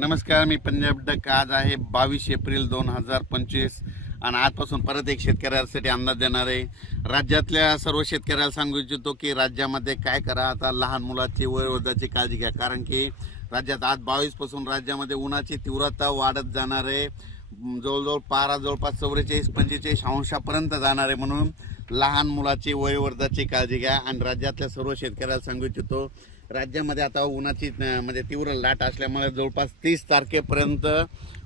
नमस्कार मी पंजाब डक आज आहे बावीस एप्रिल दोन हजार पंचवीस आणि आजपासून परत एक शेतकऱ्यासाठी अंदाज देणार आहे राज्यातल्या सर्व शेतकऱ्याला सांगू इच्छितो की राज्यामध्ये काय करा आता लहान मुलाची वयोवृद्धाची काळजी घ्या कारण की राज्यात आज बावीसपासून राज्यामध्ये उन्हाची तीव्रता वाढत जाणार आहे जवळजवळ पारा जवळपास चौवेचाळीस पंचेचाळीस अंशापर्यंत जाणार आहे म्हणून लहान मुलाची वयोवर्धाची काळजी घ्या आणि राज्यातल्या सर्व शेतकऱ्याला सांगू इच्छितो राज्यामध्ये आता उन्हाची म्हणजे तीव्र लाट असल्यामुळे जवळपास तीस तारखेपर्यंत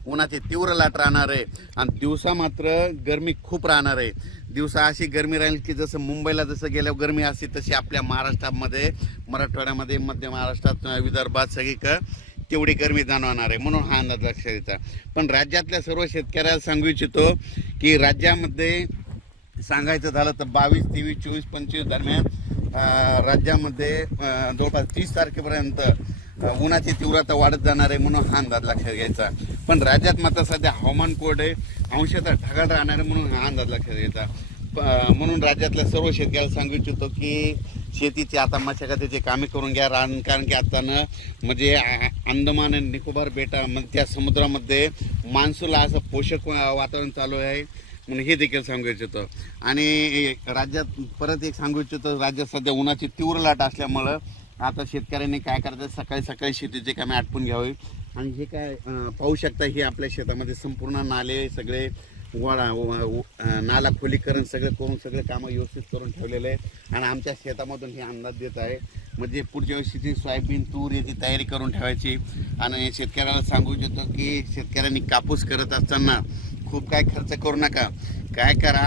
उन्हाची तीव्र लाट राहणार आहे आणि दिवसा मात्र गर्मी खूप राहणार आहे दिवसा अशी गर्मी राहील की जसं मुंबईला जसं गेल्यावर गरमी असेल तशी आपल्या महाराष्ट्रामध्ये मराठवाड्यामध्ये मध्य महाराष्ट्रात विदर्भात सगळीकडं तेवढी गर्मी जाणवणार आहे म्हणून हा अंदाज लक्षात येतात पण राज्यातल्या सर्व शेतकऱ्याला सांगू इच्छितो की राज्यामध्ये सांगायचं झालं तर बावीस तेवीस चोवीस पंचवीस दरम्यान राज्यामध्ये जवळपास तीस तारखेपर्यंत उन्हाची तीव्रता वाढत जाणार आहे म्हणून हा अंदाज लक्षात घ्यायचा पण राज्यात मात्र सध्या हवामान कोरडे अंशतः ढगाळ राहणार आहे म्हणून हा अंदाज लक्षात घ्यायचा म्हणून राज्यातल्या सर्व शेतकऱ्याला सांगू इच्छितो की शेतीची आता मशागतीची कामे करून घ्या रान कारण की आता म्हणजे अंदमान आणि निकोबार बेटा त्या समुद्रामध्ये मान्सूनला असं पोषक वातावरण चालू आहे म्हणून हे देखील सांगू इच्छितो आणि राज्यात परत एक सांगू इच्छितो राज्यात सध्या उन्हाची तीव्र लाट असल्यामुळं आता शेतकऱ्यांनी काय करायचं सकाळी सकाळी शेतीची कामे आटपून घ्यावी आणि हे काय पाहू शकता हे आपल्या शेतामध्ये संपूर्ण नाले सगळे वळा नाला खोलीकरण सगळं करून सगळे कामं व्यवस्थित करून ठेवलेलं आहे आणि आमच्या शेतामधून हे अंदाज देत आहे म्हणजे पुढच्या वर्षीची सोयाबीन तूर याची तयारी करून ठेवायची आणि शेतकऱ्याला सांगू इच्छितो की शेतकऱ्यांनी कापूस करत असताना खूप काय खर्च करू नका काय करा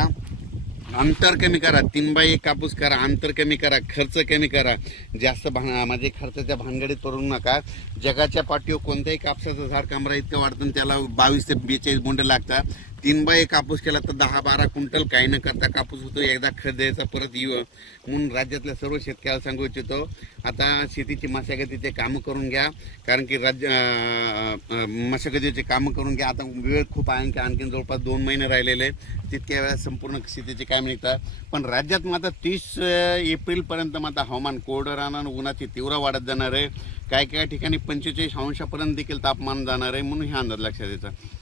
अंतर कमी करा तीन बाई कापूस करा अंतर कमी करा खर्च कमी करा जास्त भान म्हणजे खर्चाच्या भानगडीत पडू नका जगाच्या पाठीवर कोणत्याही कापसाचं झाड कमरा इतकं वाढतं त्याला बावीस ते बेचाळीस बोंड लागतात तीन बाय कापूस केला तर दहा बारा क्विंटल काही न करता कापूस होतो एकदा खत द्यायचा परत येऊ म्हणून राज्यातल्या सर्व शेतकऱ्याला सांगू इच्छितो आता शेतीची मशागतीचे कामं करून घ्या कारण की राज्य मशागतीचे कामं करून घ्या आता वेळ खूप आहे की आणखीन जवळपास दोन महिने राहिलेले तितक्या वेळा संपूर्ण शेतीचे काम निघतात पण राज्यात मात्र तीस एप्रिलपर्यंत मात्र हवामान कोरडं राहणार उन्हाची तीव्र वाढत जाणार आहे काय काय ठिकाणी पंचेचाळीस अंशापर्यंत देखील तापमान जाणार आहे म्हणून हे अंदाज लक्षात घ्यायचा